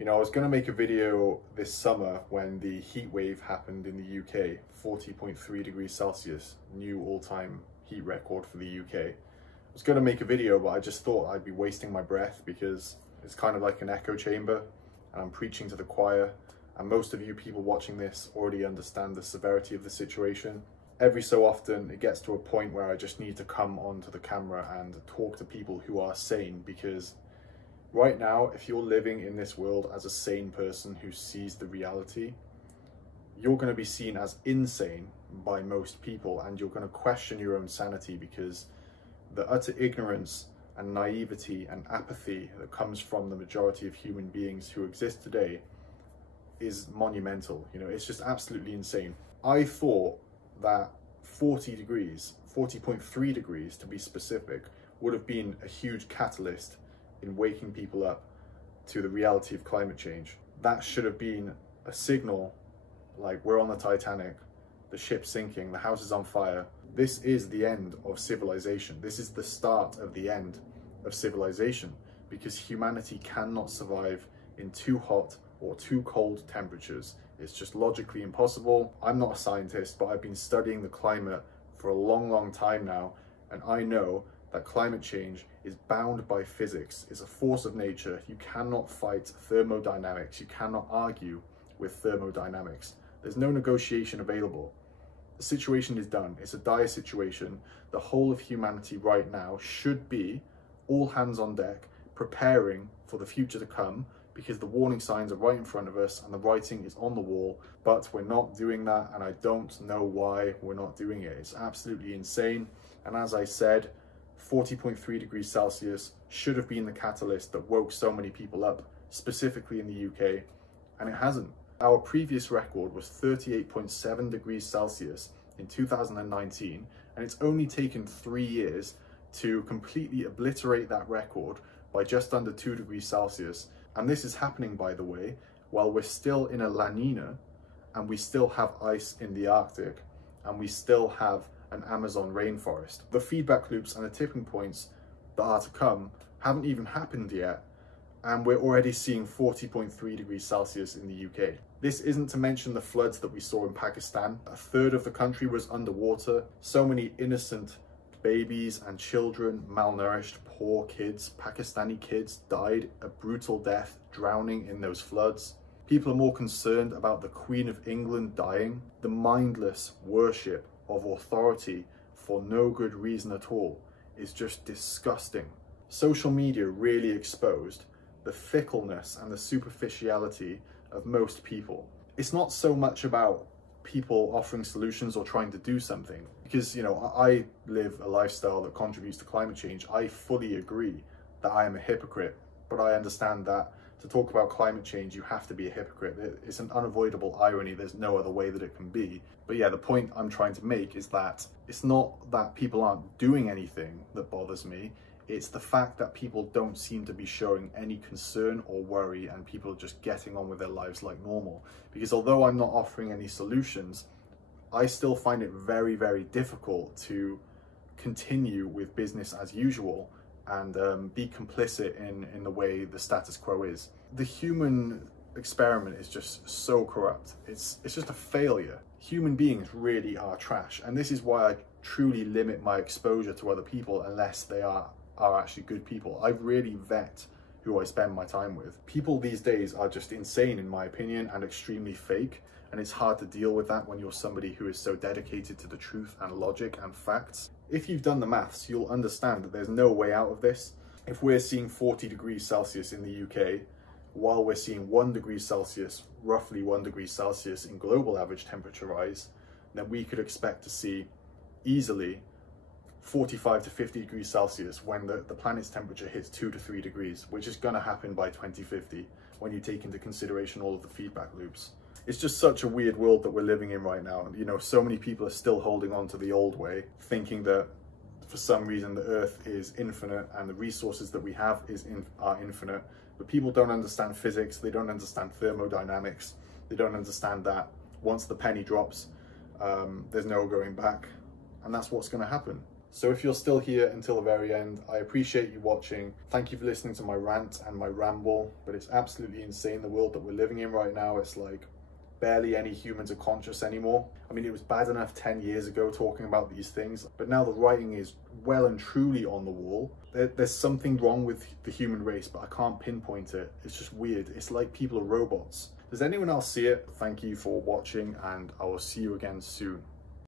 You know, I was going to make a video this summer when the heat wave happened in the UK, 40.3 degrees Celsius, new all-time heat record for the UK. I was going to make a video, but I just thought I'd be wasting my breath because it's kind of like an echo chamber and I'm preaching to the choir. And most of you people watching this already understand the severity of the situation. Every so often it gets to a point where I just need to come onto the camera and talk to people who are sane, because right now, if you're living in this world as a sane person who sees the reality, you're going to be seen as insane by most people, and you're going to question your own sanity, because the utter ignorance and naivety and apathy that comes from the majority of human beings who exist today is monumental. You know, it's just absolutely insane. I thought that 40.3 degrees to be specific, would have been a huge catalyst in waking people up to the reality of climate change. That should have been a signal, like, we're on the Titanic, the ship's sinking, the house is on fire. This is the end of civilization. This is the start of the end of civilization, because humanity cannot survive in too hot or too cold temperatures. It's just logically impossible. I'm not a scientist, but I've been studying the climate for a long time now, and I know that climate change is bound by physics. It's a force of nature. You cannot fight thermodynamics. You cannot argue with thermodynamics. There's no negotiation available. The situation is done. It's a dire situation. The whole of humanity right now should be all hands on deck, preparing for the future to come, because the warning signs are right in front of us and the writing is on the wall, but we're not doing that, and I don't know why we're not doing it. It's absolutely insane. And as I said, 40.3 degrees Celsius should have been the catalyst that woke so many people up, specifically in the UK, and it hasn't. Our previous record was 38.7 degrees Celsius in 2019, and it's only taken 3 years to completely obliterate that record by just under 2 degrees Celsius. And this is happening, by the way, while we're still in a La Nina, and we still have ice in the Arctic, and we still have an Amazon rainforest. The feedback loops and the tipping points that are to come haven't even happened yet, and we're already seeing 40.3 degrees Celsius in the UK. This isn't to mention the floods that we saw in Pakistan. A third of the country was underwater. So many innocent babies and children, malnourished, poor kids, Pakistani kids, died a brutal death drowning in those floods. People are more concerned about the Queen of England dying. The mindless worship of authority for no good reason at all is just disgusting. Social media really exposed the fickleness and the superficiality of most people. It's not so much about people offering solutions or trying to do something, because, you know, I live a lifestyle that contributes to climate change. I fully agree that I am a hypocrite, but I understand that to talk about climate change you have to be a hypocrite. It's an unavoidable irony. There's no other way that it can be. But yeah, the point I'm trying to make is that it's not that people aren't doing anything that bothers me. It's the fact that people don't seem to be showing any concern or worry, and people are just getting on with their lives like normal. Because although I'm not offering any solutions, I still find it very difficult to continue with business as usual and be complicit in the way the status quo is. The human experiment is just so corrupt. It's just a failure. Human beings really are trash, and this is why I truly limit my exposure to other people unless they are actually good people. I really vet who I spend my time with. People these days are just insane, in my opinion, and extremely fake, and it's hard to deal with that when you're somebody who is so dedicated to the truth and logic and facts. If you've done the maths, you'll understand that there's no way out of this. If we're seeing 40 degrees Celsius in the UK, while we're seeing 1 degree Celsius, roughly 1 degree Celsius in global average temperature rise, then we could expect to see easily 45 to 50 degrees Celsius when the planet's temperature hits 2 to 3 degrees, which is going to happen by 2050 when you take into consideration all of the feedback loops. It's just such a weird world that we're living in right now. You know, so many people are still holding on to the old way, thinking that for some reason the earth is infinite and the resources that we have are infinite. But people don't understand physics, they don't understand thermodynamics, they don't understand that once the penny drops, there's no going back. And that's what's going to happen. So if you're still here until the very end, I appreciate you watching. Thank you for listening to my rant and my ramble, but it's absolutely insane the world that we're living in right now. It's like barely any humans are conscious anymore. I mean, it was bad enough 10 years ago talking about these things, but now the writing is well and truly on the wall. There's something wrong with the human race, but I can't pinpoint it. It's just weird. It's like people are robots. Does anyone else see it? Thank you for watching, and I will see you again soon.